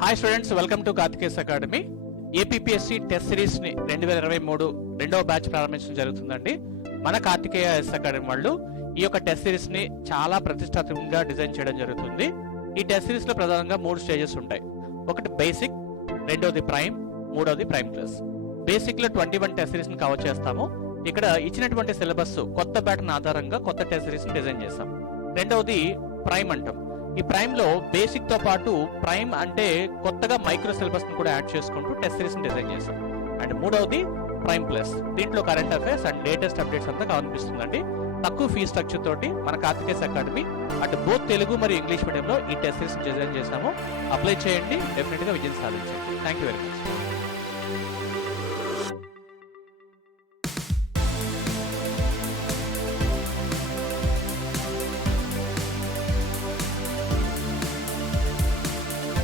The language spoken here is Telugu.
Hi students, welcome to Karthikes academy. APSC test series ని 2023 రెండవ బ్యాచ్ ప్రారంభించడం జరుగుతుందండి. మన కార్తికేయ ఎస్ అకాడమీ వాళ్ళు ఈ యొక్క టెస్ట్ సిరీస్ ని చాలా ప్రతిష్టాత్మకంగా డిజైన్ చేయడం జరుగుతుంది. ఈ టెస్ట్ సిరీస్ లో ప్రధానంగా 3 స్టేజెస్ ఉంటాయి. ఒకటి బేసిక్, రెండోది ప్రైమ్, మూడోది ప్రైమ్ ప్లస్. బేసిక్ లో 21 టెస్ట్ సిరీస్ ని కవర్ చేస్తాము. ఇక్కడ ఇచ్చినటువంటి సిలబస్ కొత్త ప్యాటర్న్ ఆధారంగా కొత్త టెస్ట్ సిరీస్ ని డిజైన్ చేస్తాం. రెండవది ప్రైమ్ అంటాం. ఈ ప్రైమ్ లో బేసిక్ తో పాటు ప్రైమ్ అంటే కొత్తగా మైక్రో సిలబస్ ని కూడా యాడ్ చేసుకుంటూ టెస్ట్ సిరీస్ ని డిజైన్ చేస్తాం. అండ్ మూడవది ప్రైమ్ ప్లస్. దీంట్లో current affairs and latest updates అంతా కనిపిస్తుందండి. తక్కువ ఫీజు స్ట్రక్చర్ తోటి మన కార్తికేస్ అకాడమీ అటు బోత్ తెలుగు మరియు ఇంగ్లీష్ మీడియంలో ఈ టెస్ట్ సిరీస్ డిజైన్ చేసాము. అప్లై చేయండి, డెఫినెట్ గా విజయం సాధించండి. Thank you very much.